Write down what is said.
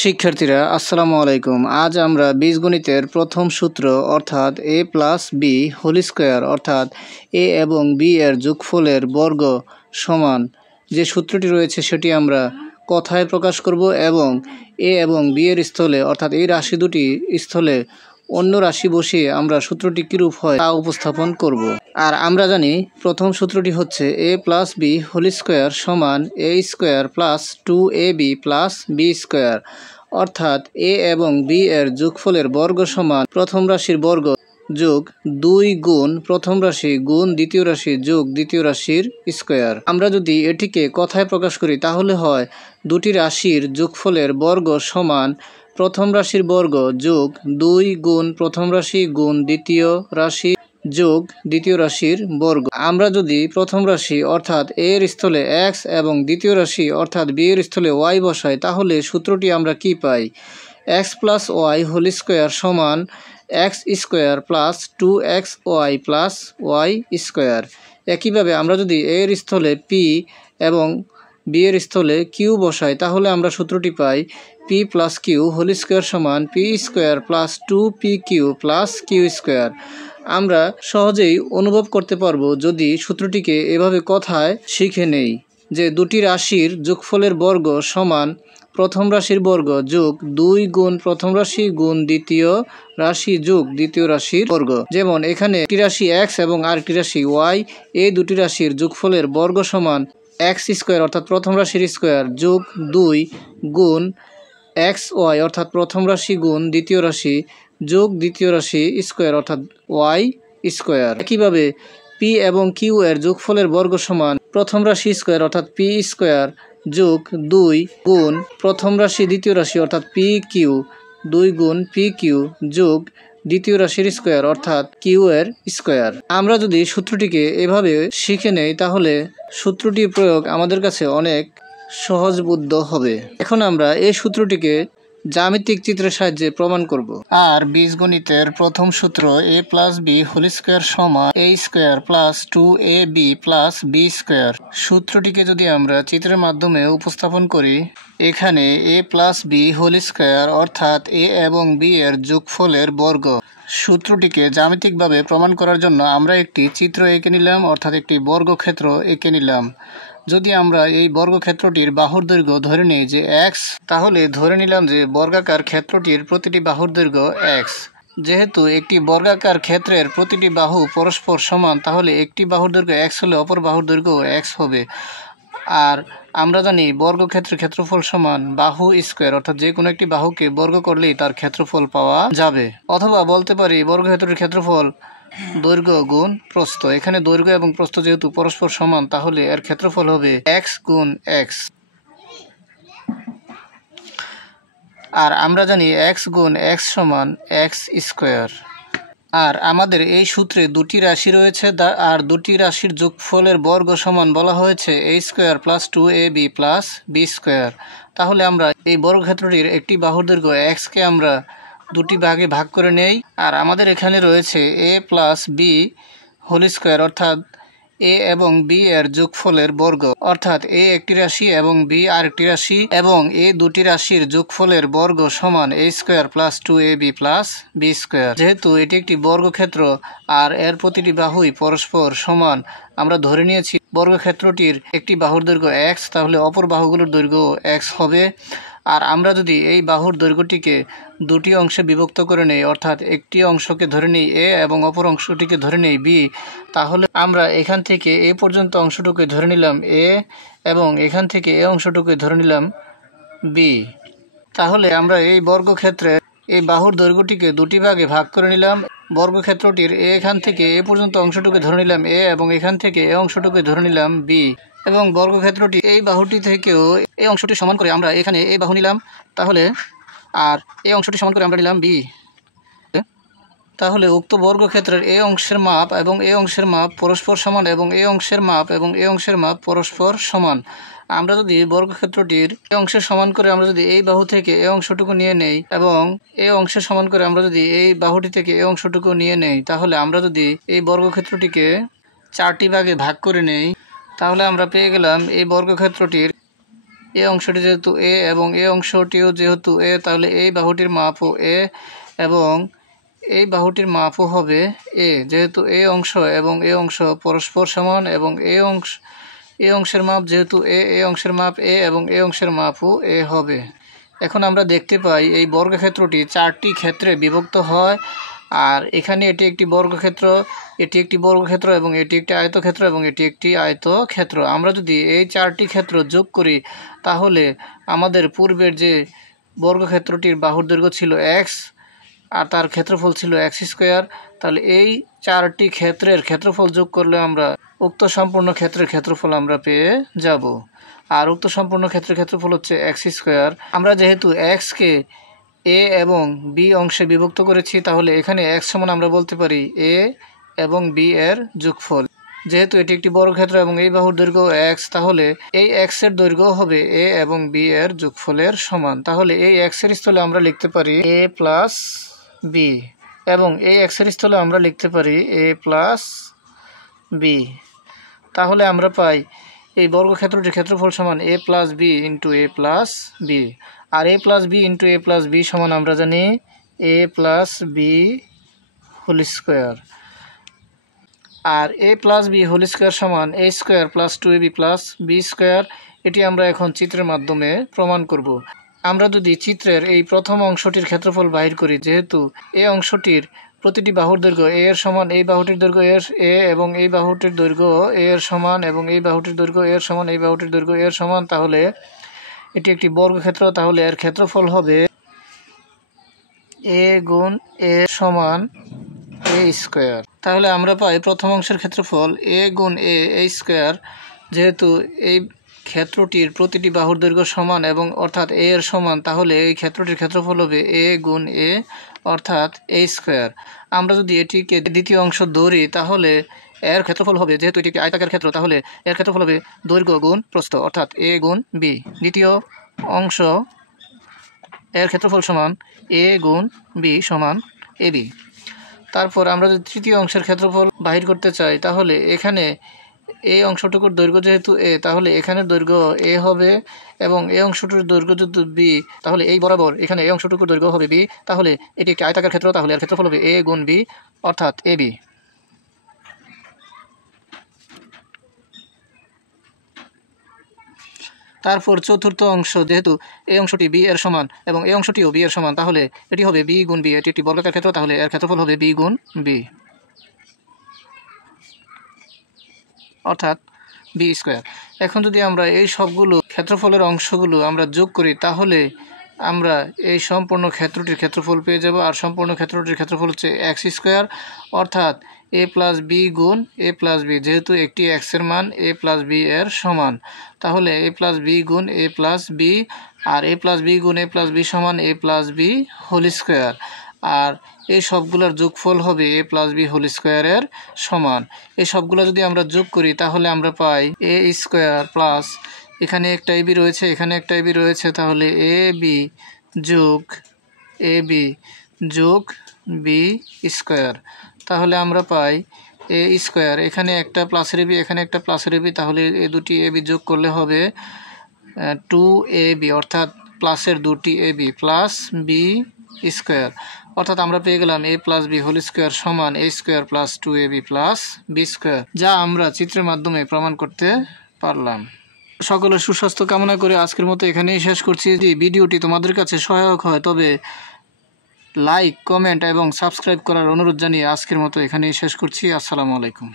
শিক্ষার্থীরা আসসালামু আলাইকুম। আজ আমরা বীজগণিতের প্রথম সূত্র অর্থাৎ a plus B whole square অর্থাৎ a এবং b এর যোগফলের বর্গ সমান যে সূত্রটি রয়েছে সেটি আমরা কথায় প্রকাশ করব এবং a এবং b এর স্থলে অর্থাৎ এই রাশি দুটি স্থলে অন্য রাশি বসিয়ে আমরা সূত্রটি কীরূপ হয় তা উপস্থাপন করব। আর আমরা জানি প্রথম সূত্রটি হচ্ছে a plus B whole square সমান a square plus 2ab plus B square অর্থাৎ a এবং b এর যোগফলের বর্গ সমান প্রথম রাশির বর্গ যোগ 2 গুণ প্রথম রাশি গুণ দ্বিতীয় রাশি যোগ দ্বিতীয় রাশির স্কোয়ার। আমরা যদি এটিকে কথায় প্রকাশ করি তাহলে হয় দুটি রাশির যোগফলের বর্গ সমান প্রথম রাশির বর্গ যোগ 2 গুণ প্রথম রাশি গুণ দ্বিতীয় রাশি যোগ দ্বিতীয় রাশির বর্গ। আমরা যদি প্রথম রাশি অর্থাৎ a এর স্থলে x এবং দ্বিতীয় রাশি অর্থাৎ b এর স্থলে y বসাই তাহলে সূত্রটি আমরা কি পাই? x plus Y whole square সমান x square plus 2xy plus y square. একইভাবে আমরা যদি a এর স্থলে p এবং b এর স্থলে q বসাই তাহলে আমরা সূত্রটি পাই p plus q whole square সমান p square plus 2pq plus q square. আমরা সহজেই অনুভব করতে পারবো যদি সূত্রটিকে এভাবে কথায় শিখে নেই যে দুটি রাশির যোগফলের বর্গ সমান প্রথম রাশির বর্গ যোগ 2 গুণ প্রথম রাশি গুণ দ্বিতীয় রাশি যোগ দ্বিতীয় রাশির বর্গ। যেমন এখানে একটি রাশি x এবং আরেকটি রাশি y, এই দুটি রাশির যোগফলের বর্গ সমান x স্কোয়ার অর্থাৎ প্রথম রাশির স্কোয়ার যোগ 2 গুণ xy অর্থাৎ প্রথম রাশি গুণ দ্বিতীয় রাশি যোগ দ্বিতীয় রাশি স্কোয়ার অর্থাৎ y স্কোয়ার। একইভাবে p এবং q এর যোগফলের বর্গ সমান প্রথম রাশি স্কোয়ার অর্থাৎ p স্কোয়ার যোগ 2 গুণ প্রথম রাশি দ্বিতীয় রাশি অর্থাৎ pq 2 গুণ pq যোগ দ্বিতীয় রাশির স্কোয়ার অর্থাৎ q এর স্কোয়ার। আমরা যদি সূত্রটিকে এভাবে শিখে নেই তাহলে সূত্রটির প্রয়োগ আমাদের কাছে অনেক সহজবোধ্য হবে। এখন আমরা এই সূত্রটিকে জ্যামিতিক চিত্রের সাহায্যে প্রমাণ করব। আর বীজগণিতের প্রথম সূত্র a plus B whole square সমান a square plus 2ab plus B square. সূত্রটিকে যদি আমরা চিত্রের মাধ্যমে উপস্থাপন করি, এখানে a plus B whole square অর্থাৎ a এবং b এর যোগফলের বর্গ। সূত্রটিকে জ্যামিতিকভাবে প্রমাণ করার জন্য আমরা একটি চিত্র এঁকে নিলাম অর্থাৎ একটি বর্গক্ষেত্র এঁকে নিলাম। যদি আমরা এই বর্গক্ষেত্রটির বাহুর দৈর্ঘ্য ধরে নিই যে x, তাহলে ধরে নিলাম যে বর্গাকার ক্ষেত্রটির প্রতিটি বাহুর দৈর্ঘ্য x। যেহেতু একটি বর্গাকার ক্ষেত্রের প্রতিটি বাহু পরস্পর সমান তাহলে একটি বাহুর দৈর্ঘ্য x হলে অপর বাহুর দৈর্ঘ্য x হবে। আর আমরা জানি বর্গক্ষেত্রের ক্ষেত্রফল সমান বাহু স্কোয়ার অর্থাৎ যে কোনো একটি বাহুকে বর্গ করলেই তার ক্ষেত্রফল পাওয়া যাবে। অথবা বলতে পারি বর্গক্ষেত্রের ক্ষেত্রফল দৈর্ঘ্য গুণ প্রস্থ। এখানে দৈর্ঘ্য এবং প্রস্থ যেহেতু পরস্পর সমান তাহলে এর ক্ষেত্রফল হবে x গুণ x। আর আমরা জানি x গুণ x সমান x স্কোয়ার। আর আমাদের এই সূত্রে দুটি রাশি রয়েছে আর দুটি রাশির যোগফলের বর্গ সমান বলা হয়েছে a square plus 2ab plus B square. তাহলে আমরা এই বর্গক্ষেত্রটির একটি বাহুর দৈর্ঘ্য xকে আমরা দুটি ভাগে ভাগ করে নেই। আর আমাদের এখানে রয়েছে a plus B whole square অর্থাৎ a এবং b এর যোগফলের বর্গ অর্থাৎ a একটি রাশি এবং b আরেকটি রাশি এবং এই দুটি রাশির যোগফলের বর্গ সমান a square plus 2ab plus B square. যেহেতু এটি একটি বর্গক্ষেত্র আর এর প্রতিটি বাহুই পরস্পর সমান, আমরা ধরে নিয়েছি বর্গক্ষেত্রটির একটি বাহুর দৈর্ঘ্য x, তাহলে অপর বাহুগুলোর দৈর্ঘ্য x হবে। আর আমরা যদি এই বাহুর দৈর্ঘ্যটিকে দুটি অংশে বিভক্ত করে নেই অর্থাৎ একটি অংশকে ধরে নেই a এবং অপর অংশটিকে ধরে নেই b, তাহলে আমরা এখান থেকে এই পর্যন্ত অংশটুকে ধরে নিলাম a এবং এখান থেকে এই অংশটুকে ধরে নিলাম b। তাহলে আমরা এই বর্গক্ষেত্রের এই বাহুর দৈর্ঘ্যটিকে দুটি ভাগে ভাগ করে নিলাম। বর্গক্ষেত্রটির এখান থেকে এ পর্যন্ত অংশটুকে ধরে নিলাম a এবং এখান থেকে এই অংশটুকে ধরে নিলাম b এবং বর্গক্ষেত্রটি এই বাহুটি থেকেও এই অংশটি সমান করে আমরা এখানে এই বাহু নিলাম তাহলে আর এই অংশটি সমান করে আমরা নিলাম b। তাহলে উক্ত বর্গক্ষেত্রের এই অংশের মাপ এবং এই অংশের মাপ পরস্পর সমান এবং এই অংশের মাপ এবং এই অংশের মাপ পরস্পর সমান। আমরা যদি বর্গক্ষেত্রটির এই অংশের সমান করে আমরা যদি এই বাহু থেকে এই অংশটুকু নিয়ে নেই এবং এই অংশের সমান করে আমরা যদি এই বাহুটি থেকে এই অংশটুকু নিয়ে নেই, তাহলে আমরা যদি এই বর্গক্ষেত্রটিকে 4টি ভাগে ভাগ করে নেই তাহলে আমরা পেয়ে গেলাম এই বর্গক্ষেত্রটির এই অংশটি যেহেতু এ এবং এই অংশটিও যেহেতু এ, তাহলে এই বাহুটির মাপও এ এবং এই বাহুটির মাপও হবে এ। যেহেতু এই অংশ এবং এই অংশ পরস্পর সমান এবং এই অংশের মাপ যেহেতু এ, এই অংশের মাপ এ এবং এই অংশের মাপও এ হবে। এখন আমরা দেখতে পাই এই বর্গক্ষেত্রটি 4টি ক্ষেত্রে বিভক্ত হয়। আর এখানে এটি একটি বর্গক্ষেত্র, এটি একটি বর্গক্ষেত্র এবং এটি একটি আয়তক্ষেত্র এবং এটি একটি আয়তক্ষেত্র। আমরা যদি এই 4টি ক্ষেত্র যোগ করি তাহলে আমাদের পূর্বের যে বর্গক্ষেত্রটির বাহুর দৈর্ঘ্য ছিল এক্স আর তার ক্ষেত্রফল ছিল এক্স স্কোয়ার, তাহলে এই 4টি ক্ষেত্রের ক্ষেত্রফল যোগ করলে আমরা উক্ত সম্পূর্ণ ক্ষেত্রের ক্ষেত্রফল আমরা পেয়ে যাব। আর উক্ত সম্পূর্ণ ক্ষেত্রের ক্ষেত্রফল হচ্ছে এক্স স্কোয়ার। আমরা যেহেতু এক্সকে এ এবং বি অংশে বিভক্ত করেছি, তাহলে এখানে এক্স সমান আমরা বলতে পারি এ এবং বি এর যোগফল। যেহেতু এটি একটি বর্গক্ষেত্র এবং এই বাহুর দৈর্ঘ্য এক্স, তাহলে এই এক্স এর দৈর্ঘ্য হবে এ এবং বি এর যোগফলের সমান। তাহলে এই এক্স এর স্থলে আমরা লিখতে পারি এ প্লাস বি এবং এই এক্স এর স্থলে আমরা লিখতে পারি এ প্লাস বি। তাহলে আমরা পাই এই বর্গক্ষেত্রটির ক্ষেত্রফল সমান a plus b into a plus b. আর a plus b into a plus b সমান আমরা জানি a plus B whole square. আর a plus B whole square সমান a square plus 2ab plus B square. এটি আমরা এখন চিত্রের মাধ্যমে প্রমাণ করব। আমরা যদি চিত্রের এই প্রথম অংশটির ক্ষেত্রফল বাহির করি, যেহেতু এই অংশটির প্রতিটি বাহুর দৈর্ঘ্য এ এর সমান, এই বাহুটির দৈর্ঘ্য এ এবং এই বাহুটির দৈর্ঘ্য এ এর সমান এবং এই বাহুটির দৈর্ঘ্য এর সমান, এই বাহুটির দৈর্ঘ্য এর সমান, তাহলে এটি একটি বর্গক্ষেত্র। তাহলে এর ক্ষেত্রফল হবে এ গুণ এ সমান এ স্কোয়ার। তাহলে আমরা পাই প্রথম অংশের ক্ষেত্রফল এ গুণ এ স্কোয়ার। যেহেতু এই ক্ষেত্রটির প্রতিটি বাহুর দৈর্ঘ্য সমান এবং অর্থাৎ এ এর সমান, তাহলে এই ক্ষেত্রটির ক্ষেত্রফল হবে এ গুণ এ অর্থাৎ এ স্কোয়ার। আমরা যদি এটিকে দ্বিতীয় অংশ ধরি তাহলে এর ক্ষেত্রফল হবে, যেহেতু এটি একটি আয়তাকার ক্ষেত্র, তাহলে এর ক্ষেত্রফল হবে দৈর্ঘ্য গুণ প্রস্থ অর্থাৎ এ গুণ বি। দ্বিতীয় অংশ এর ক্ষেত্রফল সমান এ গুণ বি সমান এ বি। তারপর আমরা যদি তৃতীয় অংশের ক্ষেত্রফল বাহির করতে চাই, তাহলে এখানে এই অংশটুকুর দৈর্ঘ্য যেহেতু এ, তাহলে এখানের দৈর্ঘ্য এ হবে এবং এই অংশটুকুর দৈর্ঘ্য যদি বি, তাহলে এই বরাবর এখানে এই অংশটুকুর দৈর্ঘ্য হবে বি। তাহলে এটি একটি আয়তাকার ক্ষেত্র, তাহলে এর ক্ষেত্রফল হবে এ গুণ বি অর্থাৎ এ বি। তারপর চতুর্থ অংশ, যেহেতু এই অংশটি বি এর সমান এবং এই অংশটিও বি এর সমান, তাহলে এটি হবে বি গুণ বি। এটি একটি বর্গাকার ক্ষেত্র, তাহলে এর ক্ষেত্রফল হবে বি গুণ বি অর্থাৎ বি স্কোয়ার। এখন যদি আমরা এই সবগুলো ক্ষেত্রফলের অংশগুলো আমরা যোগ করি, তাহলে আমরা এই সম্পূর্ণ ক্ষেত্রটির ক্ষেত্রফল পেয়ে যাব। আর সম্পূর্ণ ক্ষেত্রটির ক্ষেত্রফল হচ্ছে এক্স স্কোয়ার অর্থাৎ এ প্লাস বি গুণ এ প্লাস বি। যেহেতু একটি এক্সের মান এ প্লাস বি এর সমান, তাহলে এ প্লাস বি গুণ এ প্লাস বি। আর এ প্লাস বি গুণ এ প্লাস বি সমান a plus B whole square. আর এই সবগুলোর যোগফল হবে এ প্লাস বি হোল স্কোয়ারের সমান। এই সবগুলো যদি আমরা যোগ করি তাহলে আমরা পাই এ স্কোয়ার প্লাস এখানে একটা এবি রয়েছে, এখানে একটা এবি রয়েছে, তাহলে এ বি যোগ এ বি যোগ বি স্কোয়ার। তাহলে আমরা পাই এ স্কোয়ার, এখানে একটা প্লাসের এবি, এখানে একটা প্লাসের এবি, তাহলে এই দুটি এবি যোগ করলে হবে 2ab অর্থাৎ প্লাসের দুটি এবি প্লাস বি স্কোয়ার। অর্থাৎ আমরা পেয়ে গেলাম a plus B whole square সমান a square plus 2ab plus B square, যা আমরা চিত্রের মাধ্যমে প্রমাণ করতে পারলাম। সকলের সুস্বাস্থ্য কামনা করে আজকের মতো এখানেই শেষ করছি। যদি ভিডিওটি তোমাদের কাছে সহায়ক হয় তবে লাইক, কমেন্ট এবং সাবস্ক্রাইব করার অনুরোধ জানিয়ে আজকের মতো এখানেই শেষ করছি। আসসালামু আলাইকুম।